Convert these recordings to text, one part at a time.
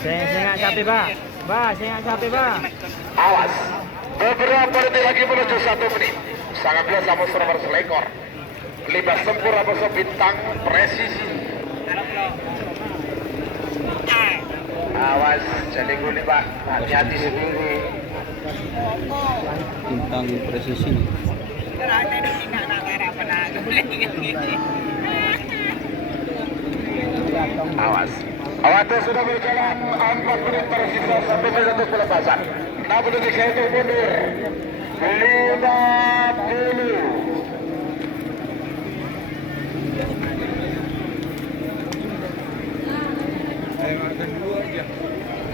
Saya nggak capek, Pak. Saya nggak capek, Pak. Awas. Beberapa detik lagi menuju 1 menit. Sangat biasa musuh nomor selekor. Libas sempurna musuh bintang presisi. Awas, jadi guli Pak. Hati-hati sendiri. Bintang presisi. Awas. Waktu sudah berjalan 4 menit tersisa 1 menit untuk pelepasan. 60 detik itu mundur. 50.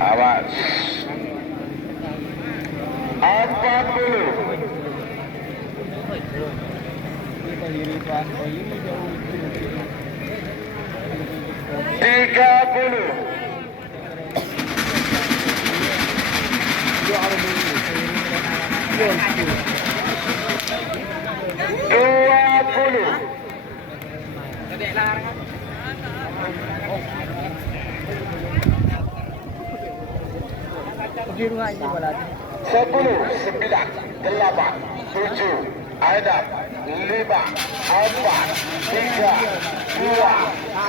Awas. 40. 30. 20. 10, 9, 8, 7, 6, 5, 4, 3, 2,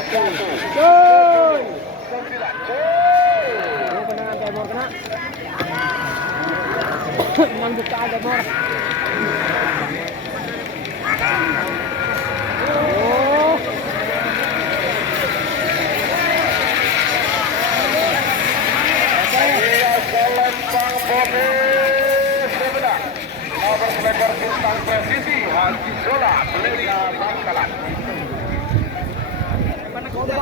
1. Cuy. 9. Kena ada bor kena. Cuman buka ada bor. Oh. Selempang bodi sebelah. Nomor selekor bintang presisi Haji Zola Belia Bangkalan. Mana kau dah